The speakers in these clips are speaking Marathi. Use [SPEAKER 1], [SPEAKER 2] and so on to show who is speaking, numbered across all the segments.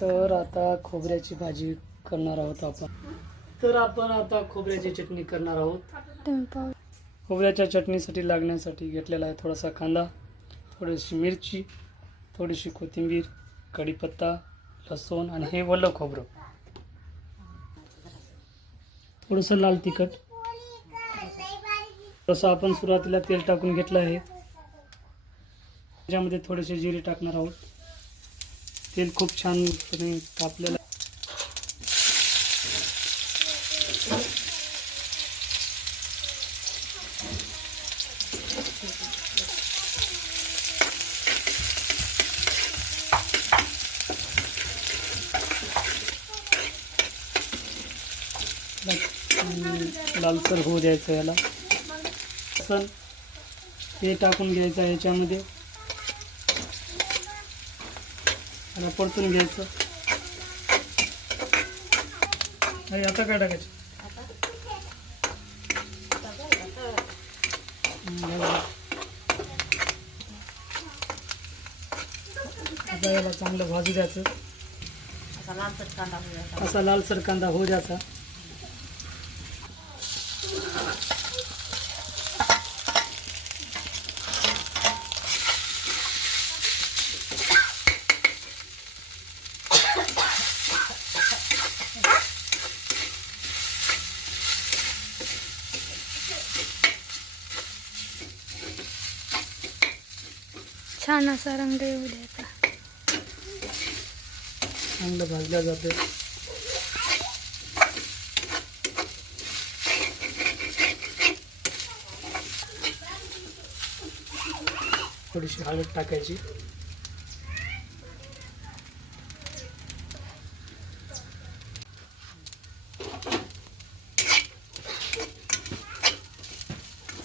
[SPEAKER 1] तर आता खोबऱ्याची भाजी करणार आहोत आपण. तर आपण आता खोबऱ्याची चटणी करणार आहोत. खोबऱ्याच्या चटणीसाठी लागण्यासाठी घेतलेला आहे थोडासा कांदा थोडीशी मिरची थोडीशी कोथिंबीर कढीपत्ता लसूण आणि हे वलं खोबरं. थोडंसं लाल तिखट. तसं आपण सुरुवातीला तेल टाकून घेतलं आहे. त्याच्यामध्ये थोडेसे जिरे टाकणार आहोत. तेल खूप छानपणे तापलेलं लालसर होऊ द्यायचं याला. पण हे टाकून घ्यायचं याच्यामध्ये. याला परतून घ्यायचं. नाही आता काय टाकायचं? हे. आता याला चांगलं भाजू द्यायचं. असा लालसर कांदा होऊ द्यायचा.
[SPEAKER 2] छान असा रंग येऊ द्यायचा
[SPEAKER 1] चांगलं भाजल्या जाते. थोडीशी हळद टाकायची.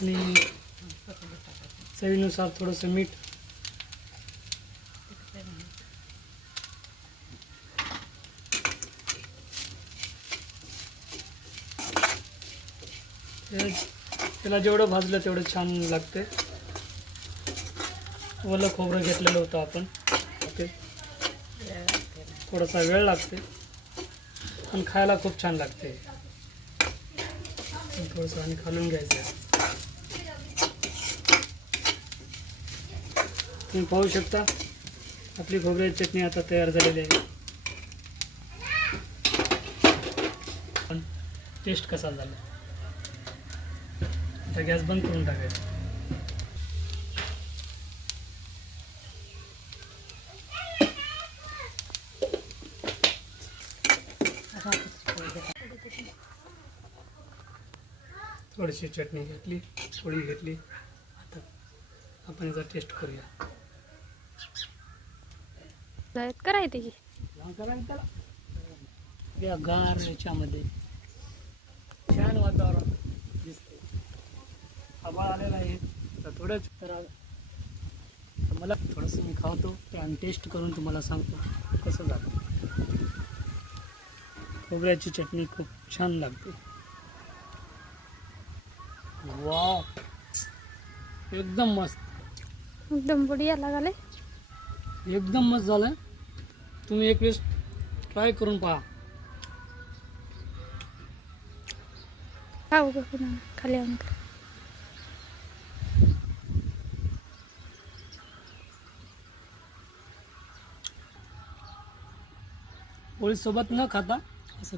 [SPEAKER 1] आणि चवीनुसार थोडंसं मीठ त्याला जेवढं भाजलं तेवढं छान लागते. ओलं खोबरं घेतलेलं होतं आपण. ते थोडासा वेळ लागते. पण खायला खूप छान लागते. थोडंसं आणि खालून घ्यायचं तुम्ही पाहू शकता आपली खोबऱ्याची चटणी आता तयार झालेली आहे. पण टेस्ट कसा झाला? गॅस बंद करून टाकायचा थोडीशी चटणी घेतली पोळी घेतली आता आपण याचा टेस्ट करूया.
[SPEAKER 2] जायत करायची
[SPEAKER 1] गार याच्यामध्ये. आभाळ आलेला आहे. तर थोडंच तर मला थोडंसं मी खावतो आणि टेस्ट करून तुम्हाला सांगतो कसं झालं. खोबऱ्याची चटणी खूप छान लागते. वा एकदम मस्त.
[SPEAKER 2] एकदम बढिया लागले.
[SPEAKER 1] एकदम मस्त झालं. तुम्ही एक वेळेस ट्राय करून पहा.
[SPEAKER 2] खाऊ खाली आणून.
[SPEAKER 1] पोळीसोबत न खाता असं